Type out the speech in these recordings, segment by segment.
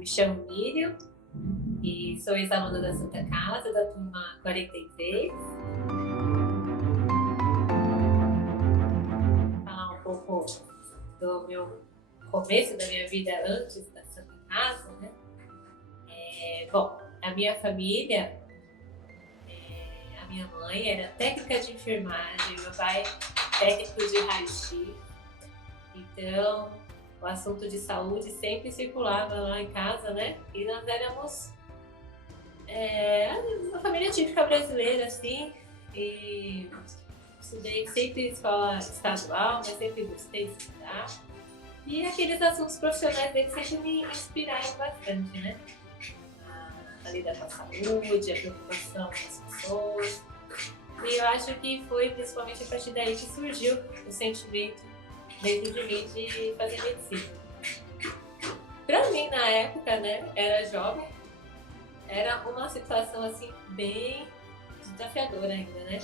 me chamo Miriam e sou ex-aluna da Santa Casa, da turma 43. Falar um pouco do meu começo da minha vida antes da Santa Casa, né? Bom, a minha família, a minha mãe era técnica de enfermagem, meu pai técnico de raio-x. Então, o assunto de saúde sempre circulava lá em casa, né? E nós éramos uma família típica brasileira, assim, e estudei sempre em escola estadual, mas sempre gostei de estudar. E aqueles assuntos profissionais deles sempre me inspiraram bastante, né? A lidar com a saúde, a preocupação com as pessoas. E eu acho que foi principalmente a partir daí que surgiu o sentimento dentro de mim de fazer medicina. Para mim, na época, né, era jovem, era uma situação assim bem desafiadora ainda, né?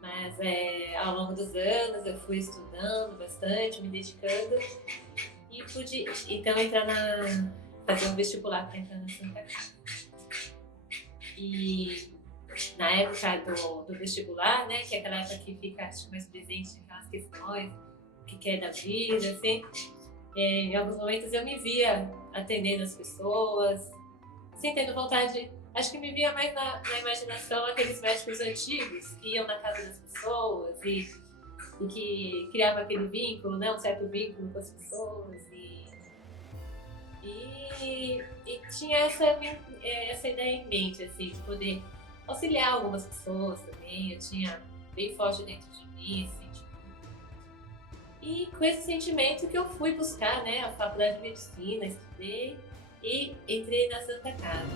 Mas ao longo dos anos eu fui estudando bastante, me dedicando e pude então fazer um vestibular para entrar na Santa Casa. E na época do vestibular, né, que é aquela época que fica acho, mais presente aquelas questões, o que quer da vida, assim, em alguns momentos eu me via atendendo as pessoas, sem tendo vontade, acho que me via mais na imaginação aqueles médicos antigos que iam na casa das pessoas e que criavam aquele vínculo, né, um certo vínculo com as pessoas e tinha essa ideia em mente, assim, de poder auxiliar algumas pessoas também. Eu tinha bem forte dentro de mim esse sentimento. E com esse sentimento que eu fui buscar, né, a faculdade de medicina, estudei e entrei na Santa Casa.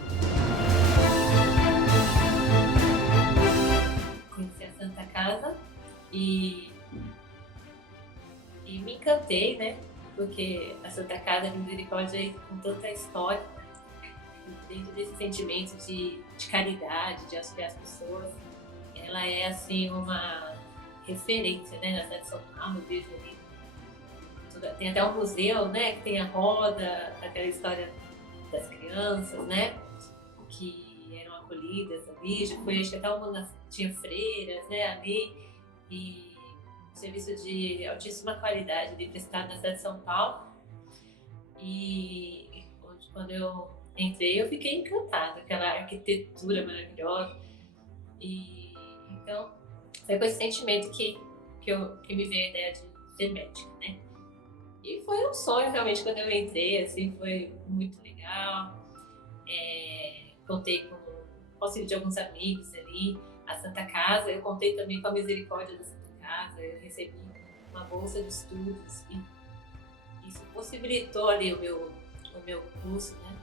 Conheci a Santa Casa e me encantei, né, porque a Santa Casa de Misericórdia, com tanta história, dentro desse sentimento de caridade, de auxiliar as pessoas, ela é assim uma referência, né, na cidade de São Paulo. Eu vejo ali, tem até um museu, né, que tem a roda, aquela história das crianças, né, que eram acolhidas ali. Já foi, acho que até tinha freiras, né, ali, e serviço de altíssima qualidade de prestado na cidade de São Paulo. E quando eu entrei, eu fiquei encantada, aquela arquitetura maravilhosa. E então foi com esse sentimento que me veio a ideia de ser médica, né? E foi um sonho realmente quando eu entrei, assim, foi muito legal. Contei com o auxílio de alguns amigos ali, a Santa Casa. Eu contei também com a misericórdia da Santa Casa. Eu recebi uma bolsa de estudos e isso possibilitou ali o meu curso, né?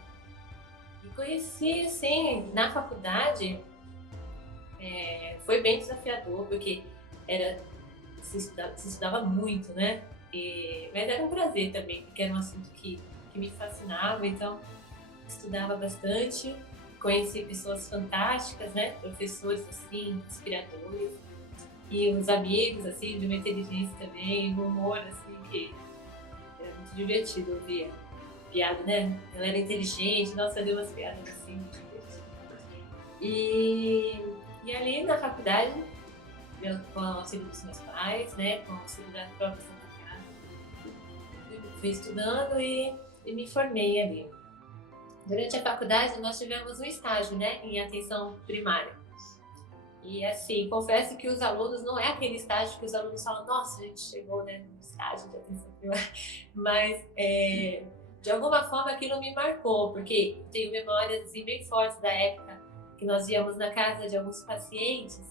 E conheci, assim, na faculdade, foi bem desafiador, porque se estudava muito, né? Mas era um prazer também, porque era um assunto que me fascinava, então estudava bastante, conheci pessoas fantásticas, né? Professores, assim, inspiradores, e uns amigos, assim, de uma inteligência também, um humor, assim, que era muito divertido ouvir piada, né? Ela era inteligente, nossa, deu umas piadas assim, muito divertidas. E ali na faculdade, com o auxílio dos meus pais, né, com o auxílio da própria Santa Casa, fui estudando e me formei ali. Durante a faculdade, nós tivemos um estágio, né, em atenção primária. E assim, confesso que os alunos, não é aquele estágio que os alunos falam, nossa, a gente chegou, né, no estágio de atenção primária, mas de alguma forma aquilo me marcou, porque tenho memórias assim, bem fortes da época que nós íamos na casa de alguns pacientes,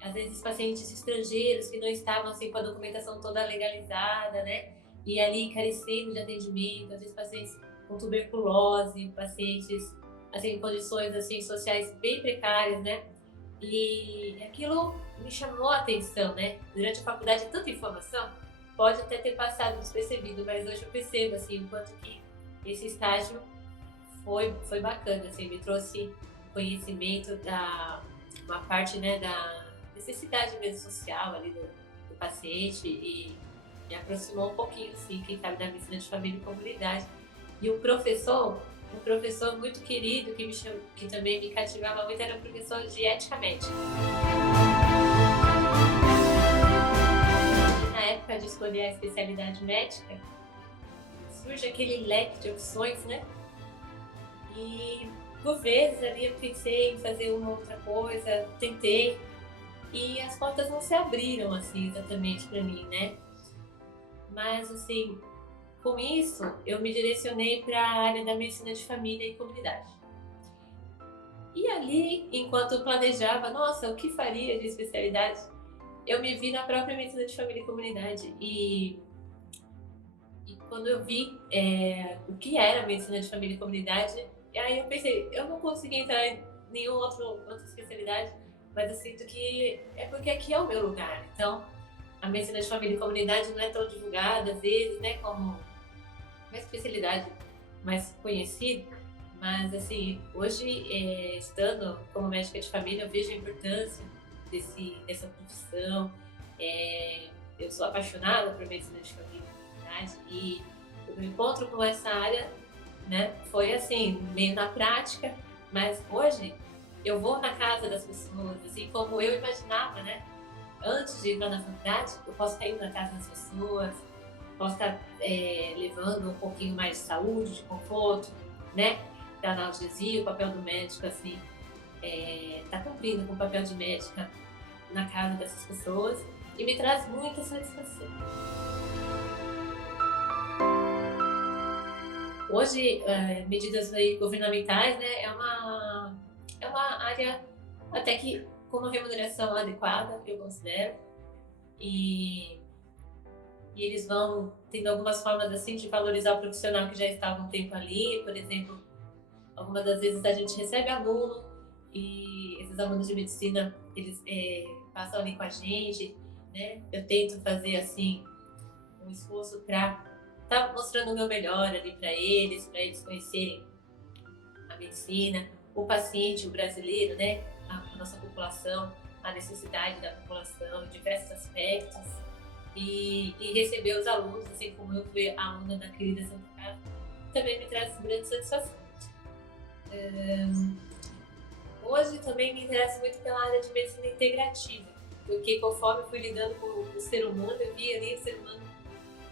às vezes pacientes estrangeiros que não estavam assim, com a documentação toda legalizada, né, e ali carecendo de atendimento, às vezes pacientes com tuberculose, pacientes assim, em condições assim, sociais bem precárias, né, e aquilo me chamou a atenção, né, durante a faculdade, tanta informação, pode até ter passado despercebido, mas hoje eu percebo assim, o quanto que esse estágio foi bacana, assim, me trouxe conhecimento uma parte, né, da necessidade mesmo social ali do paciente Me aproximou um pouquinho, assim, quem sabe, da medicina de família e comunidade. E um professor muito querido que também me cativava muito, era o professor de ética médica. E na época de escolher a especialidade médica, surge aquele leque de opções, né? E por vezes ali eu pensei em fazer uma outra coisa, tentei, e as portas não se abriram assim exatamente para mim, né? Mas assim, com isso eu me direcionei para a área da medicina de família e comunidade. E ali, enquanto eu planejava, nossa, o que faria de especialidade, eu me vi na própria medicina de família e comunidade. E quando eu vi o que era medicina de família e comunidade, aí eu pensei, eu não consegui entrar em nenhuma outra especialidade, mas eu sinto que é porque aqui é o meu lugar. Então, a medicina de família e comunidade não é tão divulgada, às vezes, né, como uma especialidade mais conhecida, mas assim, hoje, estando como médica de família, eu vejo a importância dessa profissão. Eu sou apaixonada por medicina de família e comunidade e o meu encontro com essa área, né, foi assim, meio na prática, mas hoje eu vou na casa das pessoas, assim como eu imaginava, né? Antes de entrar na faculdade, eu posso estar indo na casa das pessoas, posso estar levando um pouquinho mais de saúde, de conforto, né? Da analgesia, o papel do médico, assim, tá cumprindo com o papel de médica na casa dessas pessoas e me traz muita satisfação. Hoje, medidas aí governamentais, né, é uma área até que com uma remuneração adequada, eu considero, e eles vão tendo algumas formas assim de valorizar o profissional que já está há algum tempo ali. Por exemplo, algumas das vezes a gente recebe aluno e esses alunos de medicina, eles passam ali com a gente, né? Eu tento fazer assim um esforço para estar mostrando o meu melhor ali para eles conhecerem a medicina, o paciente, o brasileiro, né? A nossa população, a necessidade da população em diversos aspectos. E receber os alunos, assim como eu fui aluna da querida Santa Casa, também me traz grande satisfação. Hoje também me interesso muito pela área de medicina integrativa, porque conforme fui lidando com o ser humano, eu vi ali o ser humano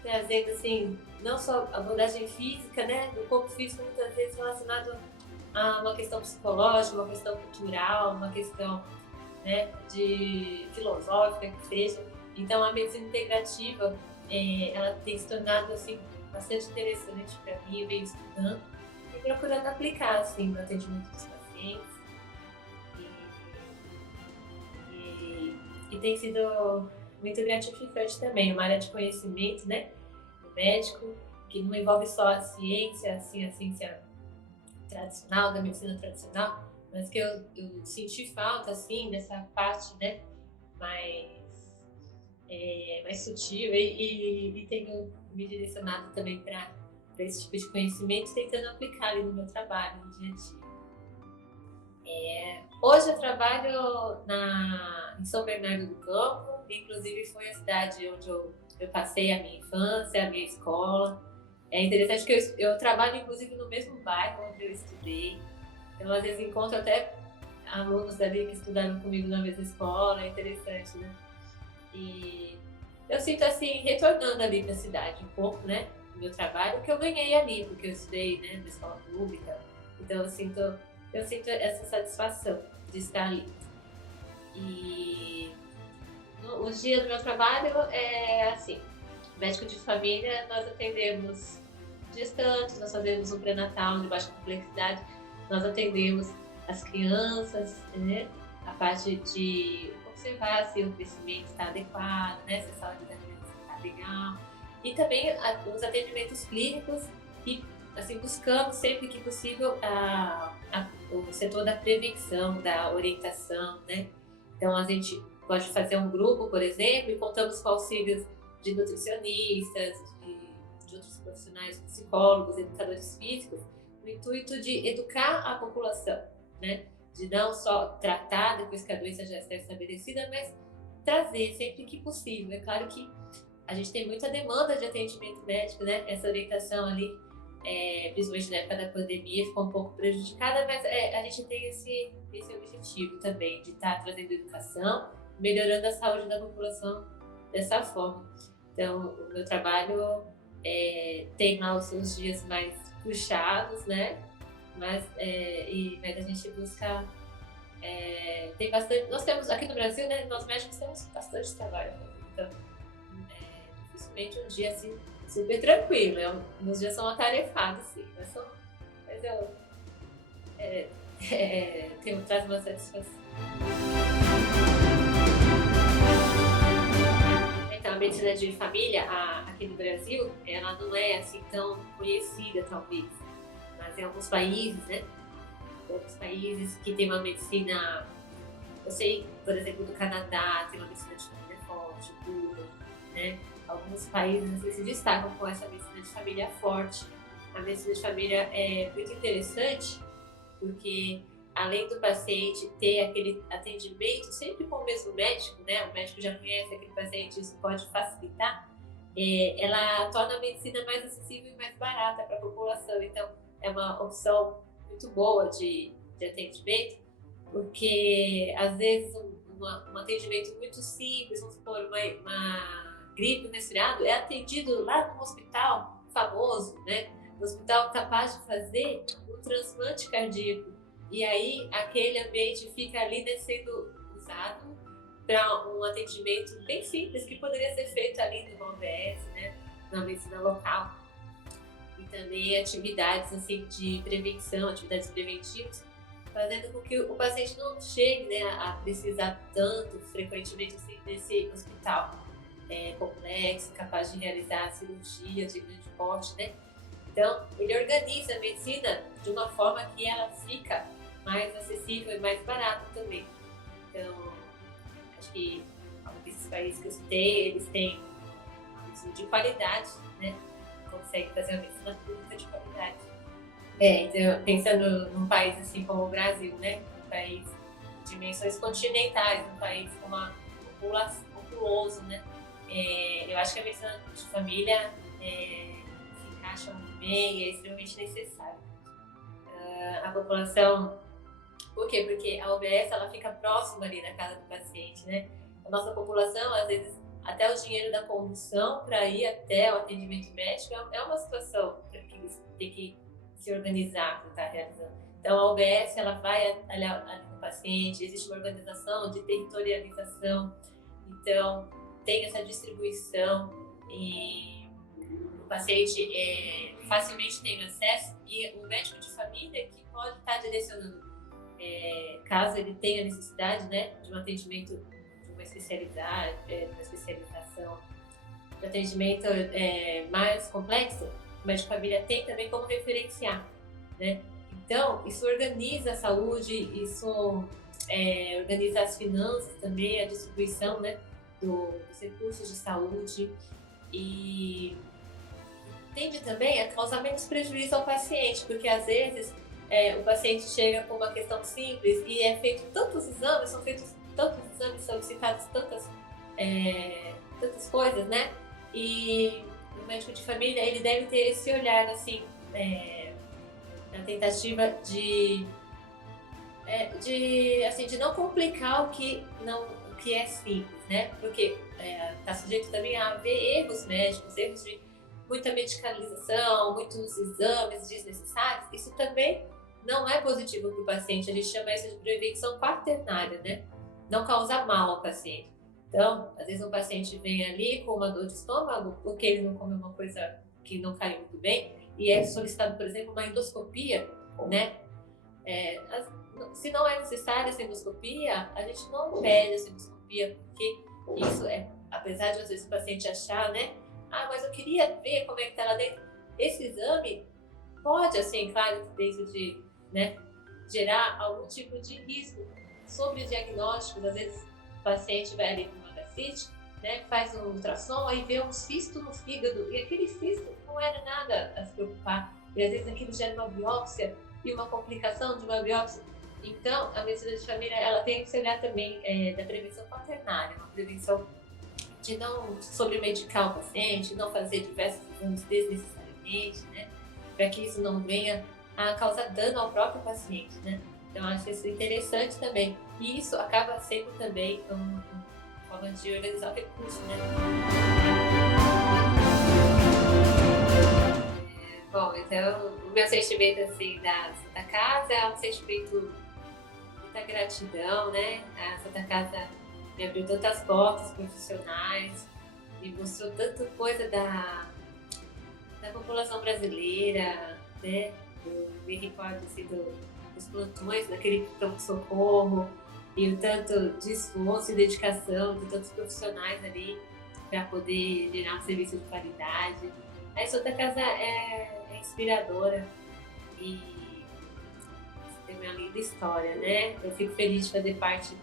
trazendo, assim, não só a abordagem física, né, do corpo físico, muitas vezes relacionado a uma questão psicológica, uma questão cultural, uma questão, né, de filosófica que seja. Então a medicina integrativa, ela tem se tornado assim bastante interessante para mim. Eu venho estudando e procurando aplicar assim no atendimento dos pacientes e tem sido muito gratificante também. Uma área de conhecimento, né, do médico, que não envolve só a ciência, assim, a ciência tradicional, da medicina tradicional, mas que eu senti falta assim dessa parte, né, mais sutil e tenho me direcionado também para esse tipo de conhecimento, tentando aplicar ali no meu trabalho, no dia a dia. Hoje eu trabalho em São Bernardo do Campo, inclusive foi a cidade onde eu passei a minha infância, a minha escola. É interessante que eu trabalho inclusive no mesmo bairro onde eu estudei, então às vezes encontro até alunos ali que estudaram comigo na mesma escola, é interessante, né? E eu sinto assim, retornando ali para a cidade um pouco, né, do meu trabalho, que eu ganhei ali, porque eu estudei, né, na escola pública, então eu sinto essa satisfação de estar ali. E os dias do meu trabalho é assim, médico de família, nós atendemos gestantes, nós fazemos um pré-natal de baixa complexidade, nós atendemos as crianças, né, a parte de observar se o crescimento está adequado, né, se a saúde da criança está legal, e também os atendimentos clínicos e assim buscamos sempre que possível o setor da prevenção, da orientação, né? Então a gente pode fazer um grupo, por exemplo, e contamos com auxílios de nutricionistas, de outros profissionais, psicólogos, educadores físicos, no intuito de educar a população, né? De não só tratar depois que a doença já está estabelecida, mas trazer sempre que possível. É claro que a gente tem muita demanda de atendimento médico, né? Essa orientação ali, principalmente na época da pandemia, ficou um pouco prejudicada, mas a gente tem esse objetivo também de estar trazendo educação, melhorando a saúde da população dessa forma. Então, o meu trabalho tem lá os seus dias mais puxados, né? Mas a gente busca... tem bastante... Nós temos, aqui no Brasil, né? Nós médicos temos bastante trabalho. Então, dificilmente um dia assim, super tranquilo. Meus dias são atarefados, sim. Mas eu traz uma satisfação. Então, a medicina de família, aqui no Brasil, ela não é assim tão conhecida, talvez. Mas em alguns países, né? Outros países que tem uma medicina... Eu sei, por exemplo, do Canadá, tem uma medicina de família forte, dura, né? Alguns países assim, se destacam com essa medicina de família forte. A medicina de família é muito interessante porque, além do paciente ter aquele atendimento sempre com o mesmo médico, né? O médico já conhece aquele paciente, isso pode facilitar. Ela torna a medicina mais acessível e mais barata para a população. Então, é uma opção muito boa de atendimento, porque, às vezes, um atendimento muito simples, vamos supor, uma gripe, um resfriado, é atendido lá no hospital famoso, né? No hospital capaz de fazer um transplante cardíaco. E aí, aquele ambiente fica ali, né, sendo usado para um atendimento bem simples, que poderia ser feito ali no OBS, né, na medicina local. E também atividades assim, de prevenção, atividades preventivas, fazendo com que o paciente não chegue, né, a precisar tanto, frequentemente, assim, desse hospital complexo, capaz de realizar cirurgias de grande porte, né? Então, ele organiza a medicina de uma forma que ela fica mais acessível e mais barata também. Então, acho que esses países que eu citei, eles têm uma medicina de qualidade, né? Conseguem fazer uma medicina pública de qualidade. Então, pensando num país assim como o Brasil, né? Um país de dimensões continentais, um país com uma população populoso, né? Eu acho que a medicina de família se encaixa muito bem e é extremamente necessário. A população... Por quê? Porque a OBS ela fica próxima ali da casa do paciente, né? A nossa população, às vezes, até o dinheiro da condução para ir até o atendimento médico é uma situação que eles têm que se organizar para estar realizando. Então, a OBS ela vai ali no paciente, existe uma organização de territorialização, então tem essa distribuição e o paciente facilmente tem acesso e o médico de família que pode estar direcionando, caso ele tenha necessidade, né, de um atendimento de uma especialidade, de uma especialização, de atendimento mais complexo, o médico de família tem também como referenciar, né? Então, isso organiza a saúde, isso organiza as finanças também, a distribuição, né, dos recursos de saúde e tende também a causar menos prejuízo ao paciente, porque às vezes o paciente chega com uma questão simples e é feito tantos exames, são feitos tantos exames, solicitados tantas coisas, né? E o médico de família, ele deve ter esse olhar, assim, na tentativa de não complicar o que é simples, né? Porque está sujeito também a haver erros médicos, erros de muita medicalização, muitos exames desnecessários. Isso também não é positivo para o paciente. A gente chama isso de prevenção quaternária, né? Não causar mal ao paciente. Então, às vezes o paciente vem ali com uma dor de estômago porque ele não comeu uma coisa que não caiu muito bem e é solicitado, por exemplo, uma endoscopia, né? Se não é necessária essa endoscopia, a gente não pede essa endoscopia, porque isso apesar de às vezes o paciente achar, né? Mas eu queria ver como é que está lá dentro. Esse exame pode, assim, claro, dentro de, né, gerar algum tipo de risco sobre diagnósticos. Às vezes o paciente vai ali com uma gastrite, né, faz um ultrassom e vê um cisto no fígado, e aquele cisto não era nada a se preocupar. E às vezes aquilo gera uma biópsia e uma complicação de uma biópsia. Então, a medicina de família ela tem esse olhar também da prevenção quaternária, uma prevenção de não sobremedicar o paciente, não fazer diversos exames desnecessariamente, né? Para que isso não venha a causar dano ao próprio paciente, né? Então, acho isso interessante também. E isso acaba sendo também uma forma de organizar o recurso, né? Bom, então, o meu sentimento, assim, da Santa Casa é um sentimento de muita gratidão, né? A Santa Casa me abriu tantas portas profissionais, me mostrou tanta coisa da população brasileira, né? Eu me recordo assim, dos plantões, daquele pronto-socorro, e o tanto de esforço e dedicação de tantos profissionais ali para poder gerar um serviço de qualidade. A Santa Casa é inspiradora e tem uma linda história, né? Eu fico feliz de fazer parte de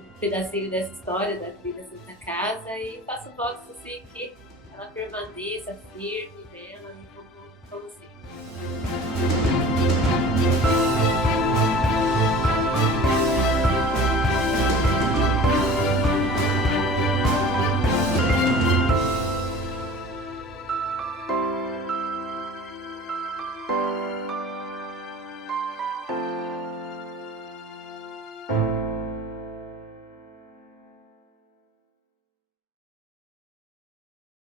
um pedacinho dessa história da vida Santa Casa e faço votos assim que ela permaneça firme nela, como sempre.